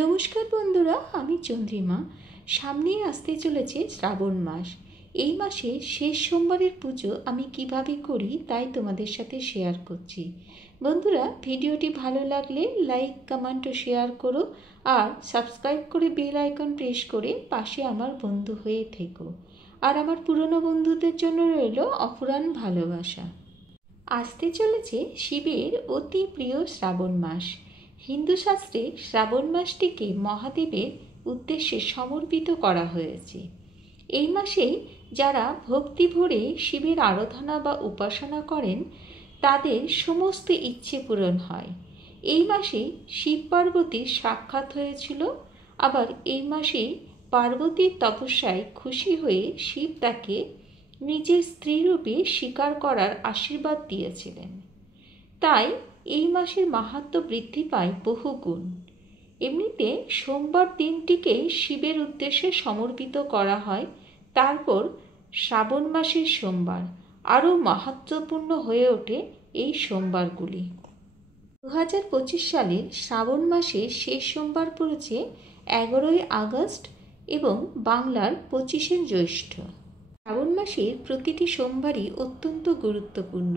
নমস্কার বন্ধুরা, আমি চন্দ্রিমা। সামনেই আসতে চলেছে শ্রাবণ মাস। এই মাসে শেষ সোমবারের পুজো আমি কিভাবে করি তাই তোমাদের সাথে শেয়ার করছি। বন্ধুরা, ভিডিওটি ভালো লাগলে লাইক, কমেন্ট ও শেয়ার করো, আর সাবস্ক্রাইব করে বেল আইকন প্রেস করে পাশে আমার বন্ধু হয়ে থেকো। আর আমার পুরনো বন্ধুদের জন্য রইল অফুরান ভালোবাসা। আসতে চলেছে শিবের অতি প্রিয় শ্রাবণ মাস। হিন্দু শাস্ত্রে শ্রাবণ মাসটিকে মহাদেবের উদ্দেশ্যে সমর্পিত করা হয়েছে। এই মাসেই যারা ভক্তি ভরে শিবের আরাধনা বা উপাসনা করেন তাদের সমস্ত ইচ্ছে পূরণ হয়। এই মাসে শিব পার্বতীর সাক্ষাৎ হয়েছিল। আবার এই মাসেই পার্বতীর তপস্যায় খুশি হয়ে শিব তাকে নিজের স্ত্রীরূপে স্বীকার করার আশীর্বাদ দিয়েছিলেন। তাই এই মাসের মাহাত্ম্য বৃদ্ধি পায় বহুগুণ। এমনিতে সোমবার দিনটিকে শিবের উদ্দেশ্যে সমর্পিত করা হয়। তারপর শ্রাবণ মাসের সোমবার আরও মাহাত্ম্যপূর্ণ হয়ে ওঠে এই সোমবারগুলি। 2025 সালের শ্রাবণ মাসের শেষ সোমবার পড়েছে 11ই আগস্ট এবং বাংলার 25শে জ্যৈষ্ঠ। শ্রাবণ মাসের প্রতিটি সোমবারই অত্যন্ত গুরুত্বপূর্ণ,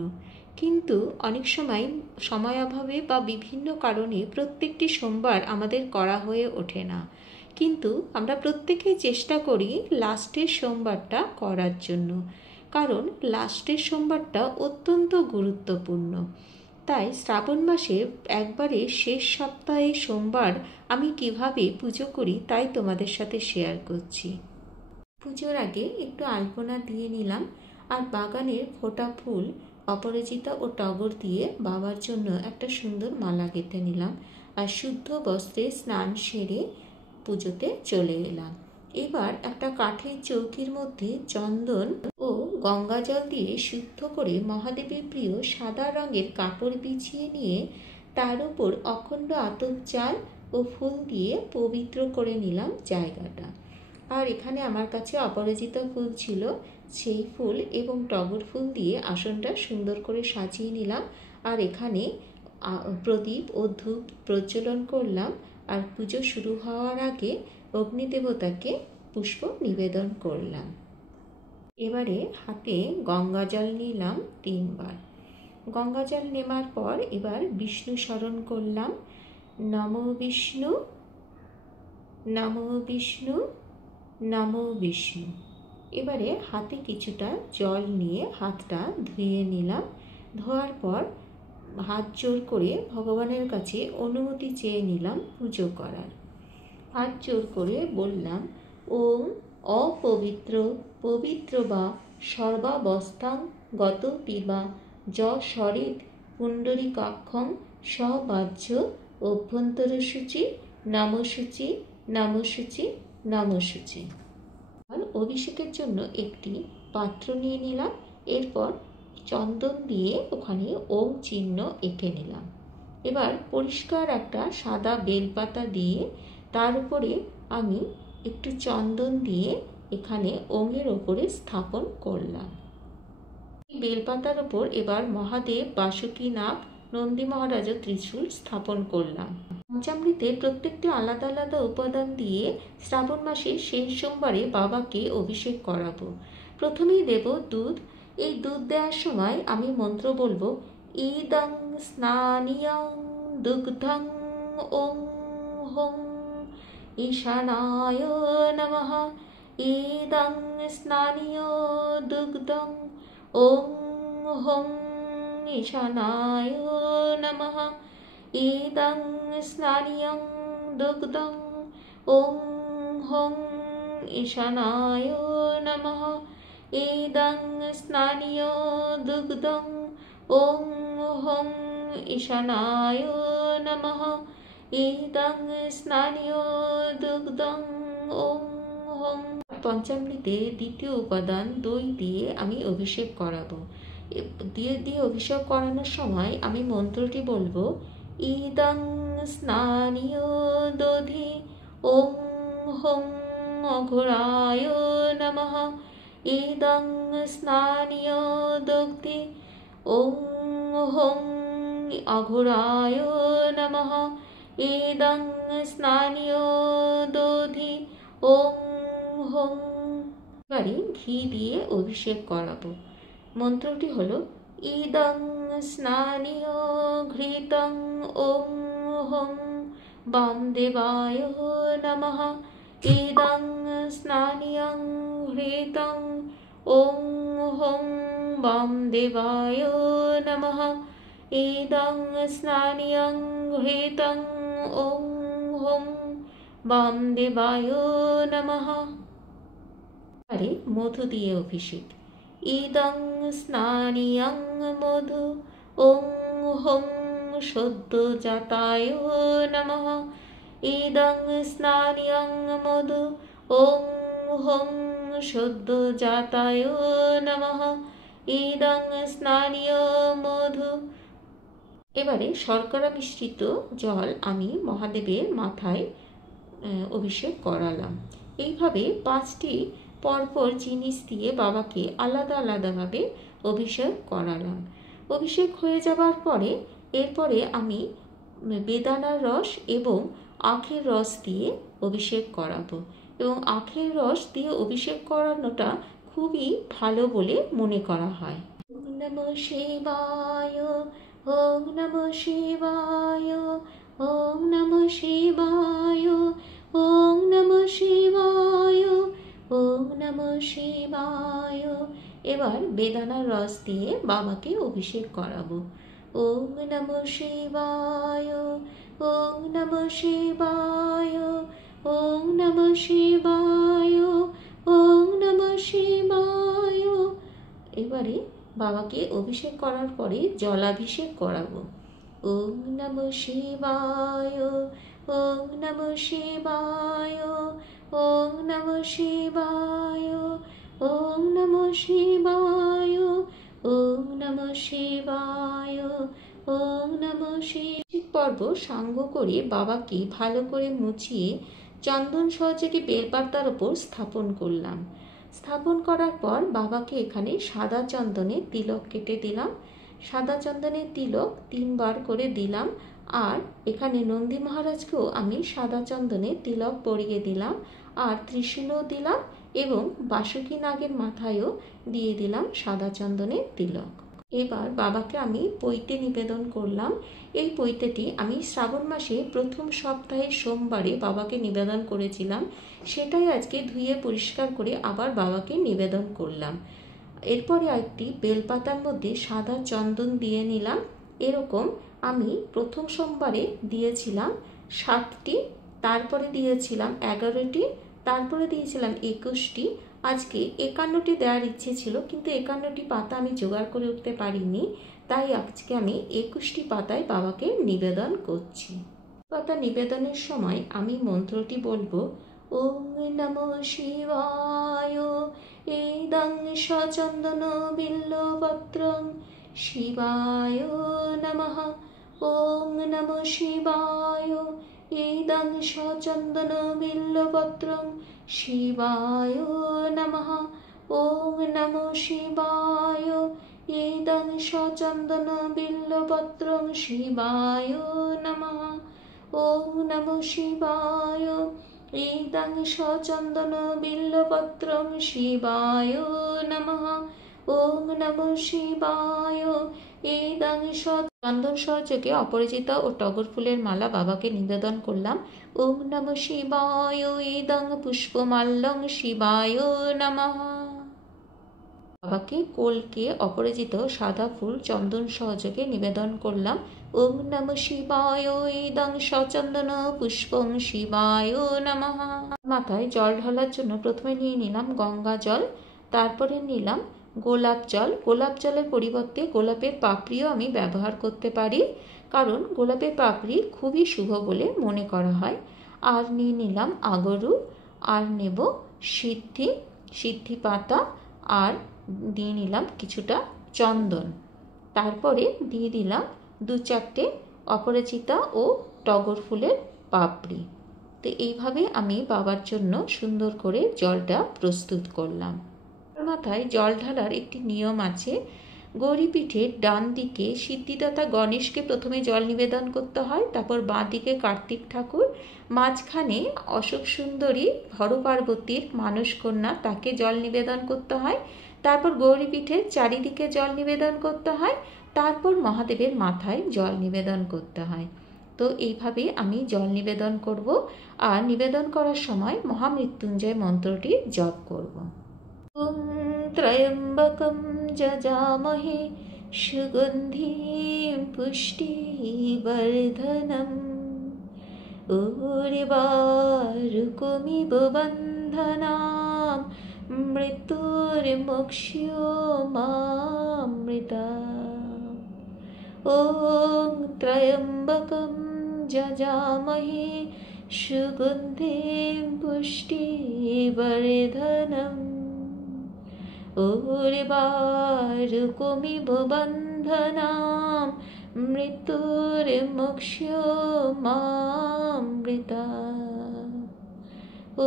কিন্তু অনেক সময় সময়াভাবে বা বিভিন্ন কারণে প্রত্যেকটি সোমবার আমাদের করা হয়ে ওঠে না। কিন্তু আমরা প্রত্যেকেই চেষ্টা করি লাস্টের সোমবারটা করার জন্য, কারণ লাস্টের সোমবারটা অত্যন্ত গুরুত্বপূর্ণ। তাই শ্রাবণ মাসে একবারে শেষ সপ্তাহে সোমবার আমি কিভাবে পুজো করি তাই তোমাদের সাথে শেয়ার করছি। পুজোর আগে একটু আলপনা দিয়ে নিলাম, আর বাগানের ফোটা ফুল অপরাজিতা ও টগর দিয়ে বাবার জন্য একটা সুন্দর মালা গেঁথে নিলাম, আর শুদ্ধ বস্ত্রে স্নান সেরে পুজোতে চলে এলাম। এবার একটা কাঠের চৌকির মধ্যে চন্দন ও গঙ্গা জল দিয়ে শুদ্ধ করে মহাদেবের প্রিয় সাদা রঙের কাপড় বিছিয়ে নিয়ে তার উপর অখণ্ড আতপ চাল ও ফুল দিয়ে পবিত্র করে নিলাম জায়গাটা। আর এখানে আমার কাছে অপরাজিতা ফুল ছিল, সেই ফুল এবং টগর ফুল দিয়ে আসনটা সুন্দর করে সাজিয়ে নিলাম। আর এখানে প্রদীপ ও ধূপ প্রজ্বলন করলাম, আর পুজো শুরু হওয়ার আগে অগ্নিদেবতাকে পুষ্প নিবেদন করলাম। এবারে হাতে গঙ্গা জল নিলাম 3 বার। গঙ্গা জল নেওয়ার পর এবার বিষ্ণু স্মরণ করলাম। নমো বিষ্ণু, নমো বিষ্ণু, নমো বিষ্ণু। এবারে হাতে কিছুটা জল নিয়ে হাতটা ধুয়ে নিলাম। ধোয়ার পর হাত জোর করে ভগবানের কাছে অনুমতি চেয়ে নিলাম পুজো করার। হাত জোর করে বললাম, ওম অপবিত্র পবিত্র বা সর্বাবস্থাং গত পিবা য সরিত পুণ্ডরীকাক্ষং সবাহ্য অভ্যন্তরসূচি নমসূচি নমসূচি নমসূচি। আর অভিষেকের জন্য একটি পাত্র নিয়ে নিলাম। এরপর চন্দন দিয়ে ওখানে ওম চিহ্ন এঁকে নিলাম। এবার পরিষ্কার একটা সাদা বেলপাতা দিয়ে তার উপরে আমি একটু চন্দন দিয়ে এখানে ওমের ওপরে স্থাপন করলাম। এই বেলপাতার ওপর এবার মহাদেব, বাসুকীনাগ, নন্দী মহারাজ ত্রিশূল স্থাপন করলাম। পঞ্চামৃতের প্রত্যেকটি আলাদা আলাদা উপাদান দিয়ে শ্রাবণ মাসের শেষ সোমবারে বাবাকে অভিষেক করাবো। প্রথমেই দেব দুধ। এই দুধ দেওয়ার সময় আমি মন্ত্র বলবো, ইদং স্নানিয়ং দুগ্ধং ওং হোং ঈশানায় নমঃ। ইদং স্নানিয় দুগ্ধং ওং হোং ঈশানায় নমঃ। ইদং স্নানিয়ং দুগ্ধং ওং হোং ঈশানায় নমঃ। ইদং স্নানিয় দুগ্ধং ওং হোং ঈশানায় নমঃ। ইদং স্নানিয় দুগ্ধং ওং হোং। পঞ্চামৃতে দ্বিতীয় উপাদান দই দিয়ে আমি অভিষেক করাবো। দিয়ে অভিষেক করানোর সময় আমি মন্ত্রটি বলবো, ইদং স্নানিয় দধি ওং হোং অঘোরায় নমঃ। ইদং স্নানিয় দগ্ধি ওং হোং অঘোরায় নমঃ। ইদং স্নানীয় দধি ওং হং। এবারে ঘি দিয়ে অভিষেক করাবো। মন্ত্রটি হলো ইদং স্নানীয় ঘৃতং ওং হং বামদেবায় নমঃ। ইদং স্নানীয়ং ঘৃতং ওং হং বামদেবায় নমঃ। ইদং স্নানীয়ং ঘৃতং ওং হং বামদেবায় নমঃ। আরে মধু দিয়ে অভিষেক। ইদং স্নানীয়ং মধু ওং হং সদ্যোজাতায় নমঃ। ইদং স্নানীয়ং মধু ওং হং সদ্যোজাতায় নমঃ। ইদং স্নানীয় মধু। এবারে শর্করা মিশ্রিত জল আমি মহাদেবের মাথায় অভিষেক করালাম। এইভাবে 5টি পরপর জিনিস দিয়ে বাবাকে আলাদা আলাদাভাবে অভিষেক করালাম। অভিষেক হয়ে যাবার পরে এরপরে আমি বেদানার রস এবং আখের রস দিয়ে অভিষেক করাবো। এবং আখের রস দিয়ে অভিষেক করানোটা খুবই ভালো বলে মনে করা হয়। ওম নমঃ শিবায়, ওম নমঃ শিবায়, ওম নমঃ শিবায়, ওম নমঃ শিবায়, ওম নমঃ শিবায়। এবার বেদানার রস দিয়ে বাবাকে অভিষেক করাবো। ওম নমঃ শিবায়, ওম নমঃ শিবায়, ওম নমঃ শিবায়, ওম নমঃ শিবায়। এবারে বাবাকে অভিষেক করার পরে জলাভিষেক করাবো। ওম নমঃ শিবায়, ওম নমঃ শিবায়, ওম নমঃ শিবায়, ওম নমঃ শিবায়, ওম নমঃ শিবায়, ওম নমঃ শিবায়। পর্ব সাঙ্গ করে বাবাকে ভালো করে মুছিয়ে চন্দন সহযোগে বেলপাতার ওপর স্থাপন করলাম। স্থাপন করার পর বাবাকে এখানে সাদা চন্দনের তিলক কেটে দিলাম। সাদা চন্দনের তিলক 3 বার করে দিলাম। আর এখানে নন্দী মহারাজকেও আমি সাদা চন্দনের তিলক পরিয়ে দিলাম। আর ত্রিশূলও দিলাম এবং বাসুকী নাগের মাথায়ও দিয়ে দিলাম সাদা চন্দনের তিলক। এবার বাবাকে আমি পৈতে নিবেদন করলাম। এই পৈতেটি আমি শ্রাবণ মাসে প্রথম সপ্তাহের সোমবারে বাবাকে নিবেদন করেছিলাম। সেটাই আজকে ধুয়ে পরিষ্কার করে আবার বাবাকে নিবেদন করলাম। এরপরে একটি বেলপাতার মধ্যে সাদা চন্দন দিয়ে নিলাম। এরকম আমি প্রথম সোমবারে দিয়েছিলাম 7টি, তারপরে দিয়েছিলাম 11টি, তারপরে দিয়েছিলাম 21টি। আজকে 51টি দেওয়ার ইচ্ছে ছিল, কিন্তু 51টি পাতা আমি জোগাড় করে উঠতে পারিনি। তাই আজকে আমি 21টি পাতায় বাবাকে নিবেদন করছি। পাতা নিবেদনের সময় আমি মন্ত্রটি বলবো। ওম নমঃ শিবায়, ইদং সচন্দন বিল্বপত্রং শিবায় নমঃ। ওম নমঃ শিবায়, ইদং সচন্দন বিল্বপত্রং শিবায় নমঃ। ওম নমঃ শিবায়, ইদং সচন্দন বিল্বপত্রং শিবায় নমঃ। ওম নমঃ শিবায়, ইদং সচন্দন বিল্বপত্রং শিবায় নমঃ। ওম নমঃ শিবায়, ইদং চন্দন সহযোগে অপরাজিতা ও টগর ফুলের মালা বাবাকে নিবেদন করলাম। ওম নমঃ শিবায়, ইদং পুষ্পমাল্যং শিবায় নমঃ। বাবাকে কলকে অপরাজিত সাদা ফুল চন্দন সহযোগে নিবেদন করলাম। ওম নমঃ শিবায়, ইদং সচন্দন পুষ্পং শিবায় নমঃ। মাথায় জল ঢালার জন্য প্রথমে নিয়ে নিলাম গঙ্গা জল, তারপরে নিলাম গোলাপ জল। গোলাপ জলের পরিবর্তে গোলাপের পাপড়িও আমি ব্যবহার করতে পারি, কারণ গোলাপের পাপড়ি খুবই শুভ বলে মনে করা হয়। আর নিয়ে নিলাম আগরু, আর নেব সিদ্ধি পাতা, আর দিয়ে নিলাম কিছুটা চন্দন। তারপরে দিয়ে দিলাম 2-4টে অপরাজিতা ও টগর ফুলের পাপড়ি। তো এইভাবে আমি বাবার জন্য সুন্দর করে জলটা প্রস্তুত করলাম। মাথায় জল ঢালার একটি নিয়ম আছে। গৌরীপীঠের ডান দিকে সিদ্ধিদাতা গণেশকে প্রথমে জল নিবেদন করতে হয়, তারপর বাঁ দিকে কার্তিক ঠাকুর, মাঝখানে অশোক সুন্দরী হরপার্বতীর মানস কন্যা, তাকে জল নিবেদন করতে হয়। তারপর গৌরীপীঠের চারিদিকে জল নিবেদন করতে হয়, তারপর মহাদেবের মাথায় জল নিবেদন করতে হয়। তো এইভাবে আমি জল নিবেদন করব, আর নিবেদন করার সময় মহামৃত্যুঞ্জয় মন্ত্রটি জপ করব। ওম ত্রয়ম্বকম যজামহে সুগন্ধিম পুষ্টিবর্ধনম উর্বারুকমিব বন্ধনাম মৃত্যুর্মোক্ষ্যমামৃতাম। ওম ত্রয়ম্বকম যজামহে সুগন্ধিম পুষ্টিবর্ধনম উর্বারুকমিব বন্ধনাম মৃত্যুর্মোক্ষ্যমামৃতাম।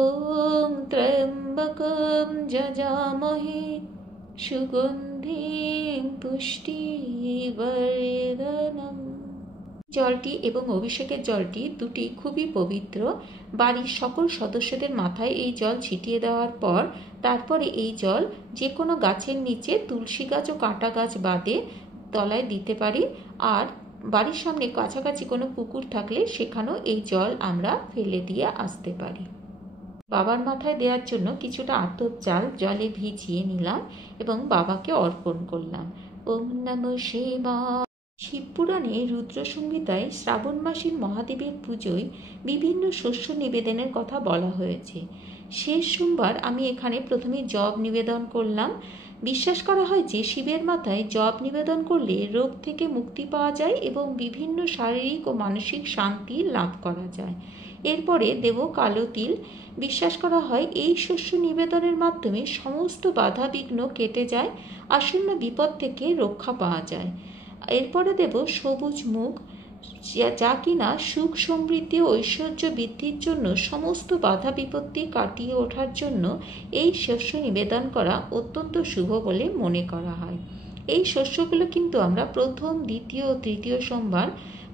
ওম ত্রয়ম্বকম যজামহে সুগন্ধিম পুষ্টিবর্ধনম। জলটি এবং অভিষেকের জলটি দুটি খুবই পবিত্র। বাড়ির সকল সদস্যদের মাথায় এই জল ছিটিয়ে দেওয়ার পর তারপরে এই জল যে কোনো গাছের নিচে, তুলসী গাছ ও কাঁটা গাছ বাদে, তলায় দিতে পারি। আর বাড়ির সামনে কাছাকাছি কোনো পুকুর থাকলে সেখানেও এই জল আমরা ফেলে দিয়ে আসতে পারি। বাবার মাথায় দেওয়ার জন্য কিছুটা আতপ চাল জলে ভিজিয়ে নিলাম এবং বাবাকে অর্পণ করলাম। ওম নমঃ শিবায়। শিবপুরাণে রুদ্র সংহিতায় শ্রাবণ মাসের মহাদেবের পুজোয় বিভিন্ন শস্য নিবেদনের কথা বলা হয়েছে। শেষ সোমবার আমি এখানে প্রথমে জব নিবেদন করলাম। বিশ্বাস করা হয় যে শিবের মাথায় জব নিবেদন করলে রোগ থেকে মুক্তি পাওয়া যায় এবং বিভিন্ন শারীরিক ও মানসিক শান্তি লাভ করা যায়। এরপরে দেব কালো তিল। বিশ্বাস করা হয় এই শস্য নিবেদনের মাধ্যমে সমস্ত বাধা বিঘ্ন কেটে যায়, আসন্ন বিপদ থেকে রক্ষা পাওয়া যায়। এরপরে দেব সবুজ মুগ, যা কিনা সুখ সমৃদ্ধি ও ঐশ্বর্য বৃদ্ধির জন্য, সমস্ত বাধা বিপত্তি কাটিয়ে ওঠার জন্য এই শস্য নিবেদন করা অত্যন্ত শুভ বলে মনে করা হয়। এই শস্যগুলো কিন্তু আমরা প্রথম, দ্বিতীয় ও তৃতীয় সোমবার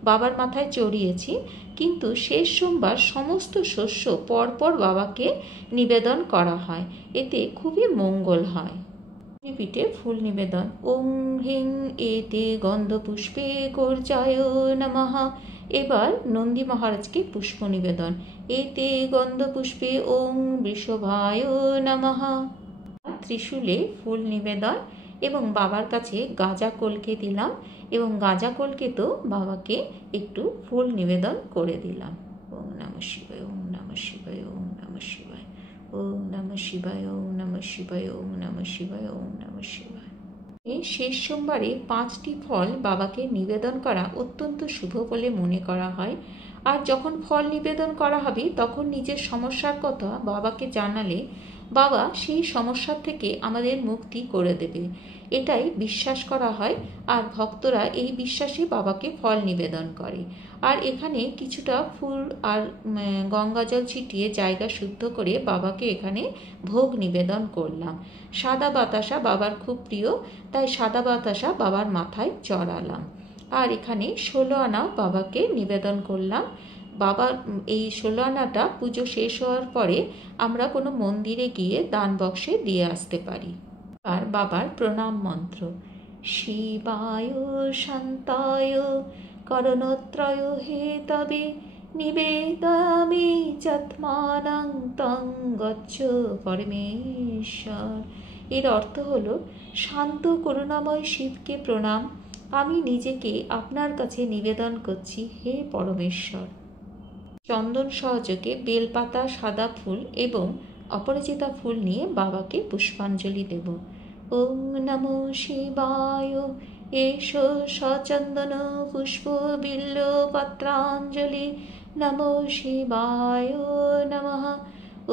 বাবার মাথায় চড়িয়েছি, কিন্তু শেষ সোমবার সমস্ত শস্য পরপর বাবাকে নিবেদন করা হয়। এতে খুবই মঙ্গল হয়। পিঠে ফুল নিবেদন। ওং হ্রিং এতে গন্ধপুষ্পে গোর্জায় নমঃ। এবার নন্দী মহারাজকে পুষ্প নিবেদন। এতে গন্ধপুষ্পে ওং বৃষভায় নমঃ। ত্রিশূলে ফুল নিবেদন এবং বাবার কাছে গাঁজা কলকে দিলাম এবং গাঁজা কলকে তো বাবাকে একটু ফুল নিবেদন করে দিলাম। ওম নমঃ শিবায়, ওম নমঃ শিবায়, ওম নমঃ শিবায়, ওম নমঃ শিবায়, ওম নমঃ শিবায়, ওম নমঃ শিবায়, ওম নমঃ শিবায়। এই শেষ সোমবারে 5টি ফল বাবাকে নিবেদন করা অত্যন্ত শুভ বলে মনে করা হয়। আর যখন ফল নিবেদন করা হবে তখন নিজের সমস্যার কথা বাবাকে জানালে বাবা সেই সমস্যার থেকে আমাদের মুক্তি করে দেবে, এটাই বিশ্বাস করা হয়। আর ভক্তরা এই বিশ্বাসে বাবাকে ফল নিবেদন করে। আর এখানে কিছুটা ফুল আর গঙ্গাজল ছিটিয়ে জায়গা শুদ্ধ করে বাবাকে এখানে ভোগ নিবেদন করলাম। সাদা বাতাসা বাবার খুব প্রিয়, তাই সাদা বাতাসা বাবার মাথায় চড়ালাম। আর এখানে 16 আনা বাবাকে নিবেদন করলাম। বাবার এই 16 আনাটা পুজো শেষ হওয়ার পরে আমরা কোনো মন্দিরে গিয়ে দান বক্সে দিয়ে আসতে পারি। আর বাবার প্রণাম মন্ত্র: শিবায় শান্তায় করণত্রয় হেতবে নিবেদয়ামি যৎমানং তং গচ্ছ পরমেশ্বর। এর অর্থ হলো, শান্ত করুণাময় শিবকে প্রণাম, আমি নিজেকে আপনার কাছে নিবেদন করছি হে পরমেশ্বর। চন্দন সহযোগে বেলপাতা, সাদা ফুল এবং অপরাজিতা ফুল নিয়ে বাবাকে পুষ্পাঞ্জলি দেব। ওম নমো শিবায়। এষো সচন্দন পুষ্প বিল্ল পত্রাঞ্জলি। নমো শিবায় নমঃ।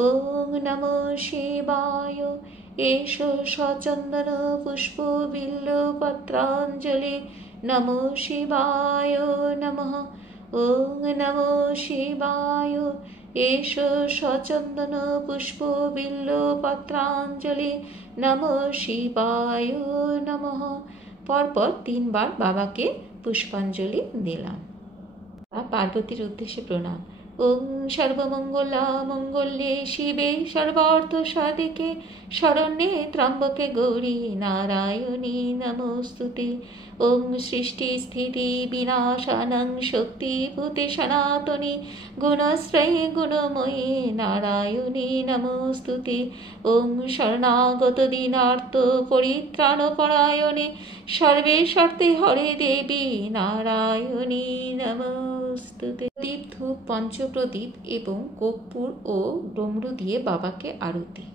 ওম নমো শিবায়। এষো সচন্দন পুষ্প বিল্ল পত্রাঞ্জলি। নমো শিবায় নমঃ। ওং নমো শিবায়। এষো সচন্দন পুষ্প বিল্ল পত্রাঞ্জলি। নমো শিবায় নমঃ। পরপর 3 বার বাবাকে পুষ্পাঞ্জলি দিলাম। পার্বতীর উদ্দেশ্যে প্রণাম। ওং সর্বমঙ্গলা মঙ্গলে শিবে সর্বার্থ সাধিকে শরণ্যে ত্র্যম্বকে গৌরী নারায়ণী নমস্তুতে। ওং সৃষ্টি স্থিতি বিনাশানং শক্তিভূতে সনাতনী গুণশ্রয়ে গুণময়ী নারায়ণী নমস্তুতে। ওং শরণাগত দীনার্ত পরিত্রাণপরায়ণে সর্বে শর্তে হরে দেবী নারায়ণী নমস্তুতে। প্রদীপ, ধূপ, পঞ্চপ্রদীপ এবং কর্পূর ও ডমরু দিয়ে বাবাকে আরতি।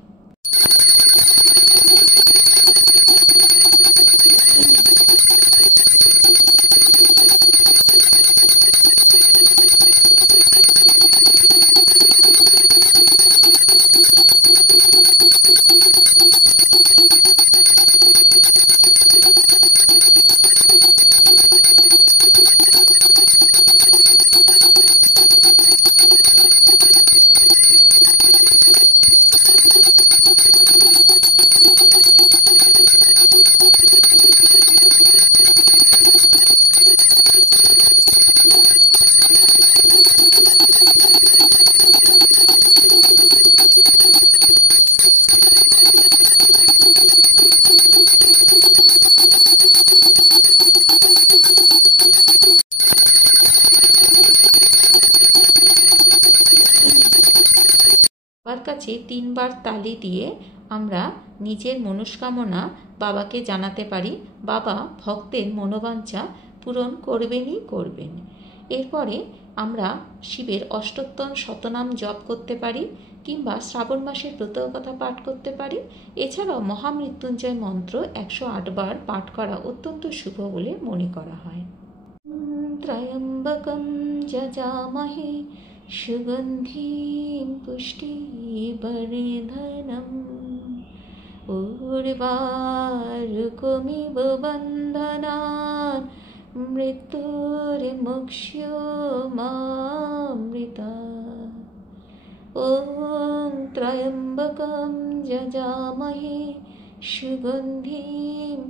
বাবার কাছে 3 বার তালি দিয়ে আমরা নিজের মনস্কামনা বাবাকে জানাতে পারি। বাবা ভক্তের মনোবাঞ্ছা পূরণ করবেনই করবেন। এরপরে আমরা শিবের অষ্টোত্তর শতনাম জপ করতে পারি কিংবা শ্রাবণ মাসের ব্রতকথা পাঠ করতে পারি। এছাড়াও মহামৃত্যুঞ্জয় মন্ত্র 108 বার পাঠ করা অত্যন্ত শুভ বলে মনে করা হয়। ত্রয়ম্বকম যজামহে সুগন্ধিম পুষ্টিবর্ধনম উর্বারুকমিব বন্ধনান মৃত্যুর্মোক্ষ্যমামৃতাৎ। ওং ত্রয়ম্বকম যজামহে সুগন্ধিম